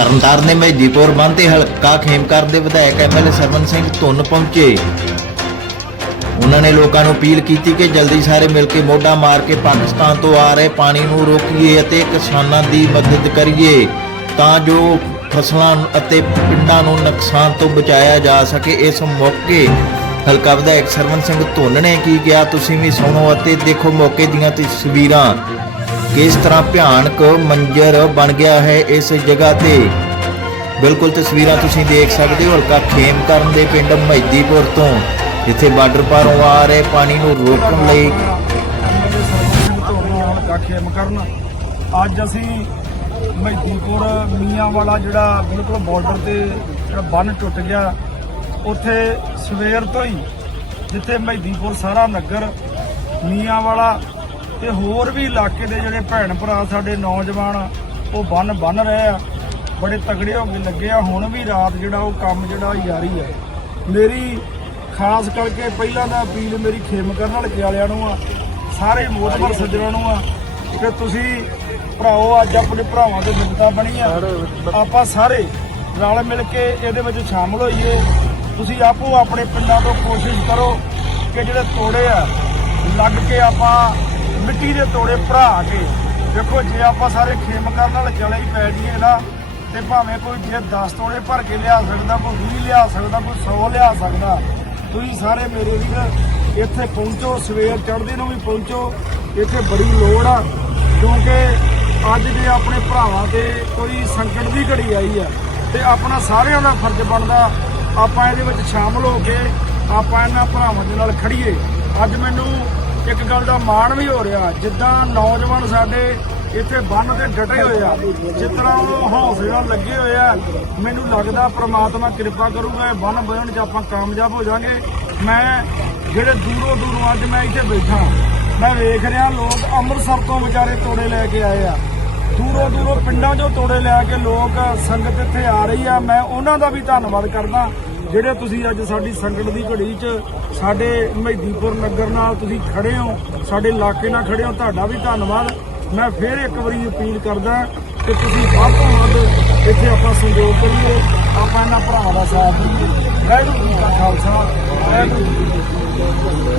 ਤਰਨਤਾਰਨ ਦੇ ਮਹਿਦੀਪੁਰ ਬੰਦ ਤੇ ਹਲਕਾ ਖੇਮਕਰ ਦੇ ਵਿਧਾਇਕ ਐਮਐਲਏ ਸਰਵਨ ਸਿੰਘ ਧੁੰਨ ਪਹੁੰਚੇ। ਉਹਨਾਂ ਨੇ ਲੋਕਾਂ ਨੂੰ ਅਪੀਲ ਕੀਤੀ ਕਿ ਜਲਦੀ ਸਾਰੇ ਮਿਲ ਕੇ ਮੋਢਾ ਮਾਰ ਕੇ ਪਾਕਿਸਤਾਨ ਤੋਂ ਆ ਰਹੇ ਪਾਣੀ ਨੂੰ ਰੋਕੀਏ ਅਤੇ ਕਿਸਾਨਾਂ ਦੀ ਮਦਦ ਕਰੀਏ, ਤਾਂ ਜੋ ਫਸਲਾਂ ਅਤੇ ਪਿੰਡਾਂ ਨੂੰ ਨੁਕਸਾਨ ਤੋਂ ਬਚਾਇਆ ਜਾ ਸਕੇ। ਇਸ ਮੌਕੇ ਹਲਕਾ ਵਿਧਾਇਕ ਸਰਵਨ ਸਿੰਘ ਧੁੰਨ ਨੇ ਕੀ ਕਿਹਾ, ਤੁਸੀਂ ਵੀ ਸੁਣੋ ਅਤੇ ਦੇਖੋ ਮੌਕੇ ਦੀਆਂ ਤਸਵੀਰਾਂ। ਕਿਸ ਤਰ੍ਹਾਂ ਭਿਆਨਕ ਮੰਜ਼ਰ ਬਣ ਗਿਆ ਹੈ ਇਸ ਜਗ੍ਹਾ ਤੇ? ਬਿਲਕੁਲ ਤਸਵੀਰਾਂ ਤੁਸੀਂ ਦੇਖ ਸਕਦੇ ਹੋ, ਹਲਕਾ ਖੇਮਕਰਨ ਦੇ ਪਿੰਡ ਮਹਿਦੀਪੁਰ ਤੋਂ, ਜਿੱਥੇ ਬਾਰਡਰ ਪਾਰੋਂ ਆ ਰਹੇ ਪਾਣੀ ਨੂੰ ਰੋਕਣ ਲਈ ਖੇਮ ਅੱਜ ਅਸੀਂ ਮਹਿਦੀਪੁਰ ਮੀਆਂ ਵਾਲਾ ਜਿਹੜਾ ਬਿਲਕੁਲ ਬਾਰਡਰ ਤੇ ਜਿਹੜਾ ਬੰਨ ਟੁੱਟ ਗਿਆ, ਉੱਥੇ ਸਵੇਰ ਤੋਂ ਹੀ ਜਿੱਥੇ ਮਹਿਦੀਪੁਰ ਸਾਰਾ ਨਗਰ ਮੀਆਂ ਵਾਲਾ ਤੇ ਹੋਰ ਵੀ ਇਲਾਕੇ ਦੇ ਜਿਹੜੇ ਭੈਣ ਭਰਾ ਸਾਡੇ ਨੌਜਵਾਨ ਉਹ ਬੰਨ ਬੰਨ ਰਹੇ ਆ। ਬੜੇ ਤਗੜੇ ਹੋ ਕੇ ਲੱਗੇ ਆ। ਹੁਣ ਵੀ ਰਾਤ ਜਿਹੜਾ ਉਹ ਕੰਮ ਜਿਹੜਾ ਜਾਰੀ ਹੈ ਮੇਰੀ ਖਾਸ ਕਰਕੇ ਪਹਿਲਾਂ ਦਾ ਅਪੀਲ ਮੇਰੀ ਖੇਮ ਕਰਨ ਵਾਲੇ ਵਾਲਿਆਂ ਨੂੰ ਆ ਸਾਰੇ ਮੋਤਬਰ ਸੱਜਣਾਂ ਨੂੰ ਆ ਕਿ ਤੁਸੀਂ ਭਰਾਓ ਅੱਜ ਆਪਣੇ ਭਰਾਵਾਂ ਦੇ ਮਿੰਨਤਾਂ ਬਣੀਆਂ ਆਪਾਂ ਸਾਰੇ ਰਲ ਮਿਲ ਕੇ ਇਹਦੇ ਵਿੱਚ ਸ਼ਾਮਲ ਹੋਈਏ। ਤੁਸੀਂ ਆਪੋ ਆਪਣੇ ਪਿੰਡਾਂ ਤੋਂ ਕੋਸ਼ਿਸ਼ ਕਰੋ ਕਿ ਜਿਹੜੇ ਤੋੜੇ ਆ ਲੱਗ ਕੇ ਆਪਾਂ ਮਿੱਟੀ ਦੇ ਤੋੜੇ ਭਰਾ ਕੇ। ਦੇਖੋ, ਜੇ ਆਪਾਂ ਸਾਰੇ ਖੇਮ ਕਰਨ ਨਾਲ ਚਲੇ ਹੀ ਪੈ ਜੀਏ ਨਾ, ਤੇ ਭਾਵੇਂ ਕੋਈ ਜੇ 10 ਤੋੜੇ ਭਰ ਕੇ ਲਿਆ ਸਕਦਾ, ਕੋਈ 20 ਲਿਆ ਸਕਦਾ, ਕੋਈ 100 ਲਿਆ ਸਕਦਾ, ਤੁਸੀਂ ਸਾਰੇ ਮੇਰੇ ਵੀਰ ਇੱਥੇ ਪਹੁੰਚੋ, ਸਵੇਰ ਚੜ੍ਹਦੇ ਨੂੰ ਵੀ ਪਹੁੰਚੋ। ਇੱਥੇ ਬੜੀ ਲੋੜ ਆ, ਕਿਉਂਕਿ ਅੱਜ ਜੇ ਆਪਣੇ ਭਰਾਵਾਂ ਤੇ ਕੋਈ ਸੰਕਟ ਦੀ ਘੜੀ ਆਈ ਆ, ਤੇ ਆਪਣਾ ਸਾਰਿਆਂ ਦਾ ਫਰਜ਼ ਬਣਦਾ, ਆਪਾਂ ਇਹਦੇ ਵਿੱਚ ਸ਼ਾਮਲ ਹੋ ਕੇ ਆਪਾਂ ਇਹਨਾਂ ਭਰਾਵਾਂ ਦੇ ਨਾਲ ਖੜੀਏ ਅੱਜ ਮੈਨੂੰ ਇੱਕ ਗੱਲ ਦਾ ਮਾਣ ਵੀ ਹੋ ਰਿਹਾ, ਜਿੱਦਾਂ ਨੌਜਵਾਨ ਸਾਡੇ ਇੱਥੇ ਬੰਨ ਤੇ ਡਟੇ ਹੋਏ ਆ, ਜਿਸ ਤਰ੍ਹਾਂ ਉਹ ਹੌਸਲੇ ਨਾਲ ਲੱਗੇ ਹੋਏ ਆ, ਮੈਨੂੰ ਲੱਗਦਾ ਪ੍ਰਮਾਤਮਾ ਕਿਰਪਾ ਕਰੂਗਾ, ਇਹ ਬੰਨ ਬਣਨ 'ਚ ਆਪਾਂ ਕਾਮਯਾਬ ਹੋ ਜਾਾਂਗੇ ਮੈਂ ਜਿਹੜੇ ਦੂਰੋਂ ਦੂਰੋਂ ਅੱਜ ਮੈਂ ਇੱਥੇ ਬੈਠਾ, ਮੈਂ ਵੇਖ ਰਿਹਾ ਲੋਕ ਅੰਮ੍ਰਿਤਸਰ ਤੋਂ ਵਿਚਾਰੇ ਤੋੜੇ ਲੈ ਕੇ ਆਏ ਆ। ਦੂਰੋਂ ਦੂਰੋਂ ਪਿੰਡਾਂ 'ਚੋਂ ਤੋੜੇ ਲੈ ਕੇ ਲੋਕ ਸੰਗਤ ਇੱਥੇ ਆ ਰਹੀ ਆ, ਮੈਂ ਉਹਨਾਂ ਦਾ ਵੀ ਧੰਨਵਾਦ ਕਰਦਾ। ਜਿਹੜੇ ਤੁਸੀਂ ਅੱਜ ਸਾਡੀ ਸੰਗਤ ਦੀ ਘੜੀ 'ਚ ਸਾਡੇ ਮਹਿਦੀਪੁਰ ਨਗਰ ਨਾਲ ਤੁਸੀਂ ਖੜੇ ਹੋ, ਸਾਡੇ ਇਲਾਕੇ ਨਾਲ ਖੜੇ ਹੋ, ਤੁਹਾਡਾ ਵੀ ਧੰਨਵਾਦ। ਮੈਂ ਫਿਰ ਇੱਕ ਵਾਰੀ ਅਪੀਲ ਕਰਦਾ ਕਿ ਤੁਸੀਂ ਵੱਧ ਤੋਂ ਵੱਧ ਇੱਥੇ ਆਪਾਂ ਸੰਯੋਗ ਕਰੀਏ, ਆਪਾਂ ਇਹਨਾਂ ਭਰਾਵਾਂ ਦਾ ਸਾਥ ਦਈਏ। ਵਾਹਿਗੁਰੂ ਜੀ ਕਾ ਖਾਲਸਾ, ਵਾਹਿਗੁਰੂ ਜੀ ਕੀ ਫਤਿਹ।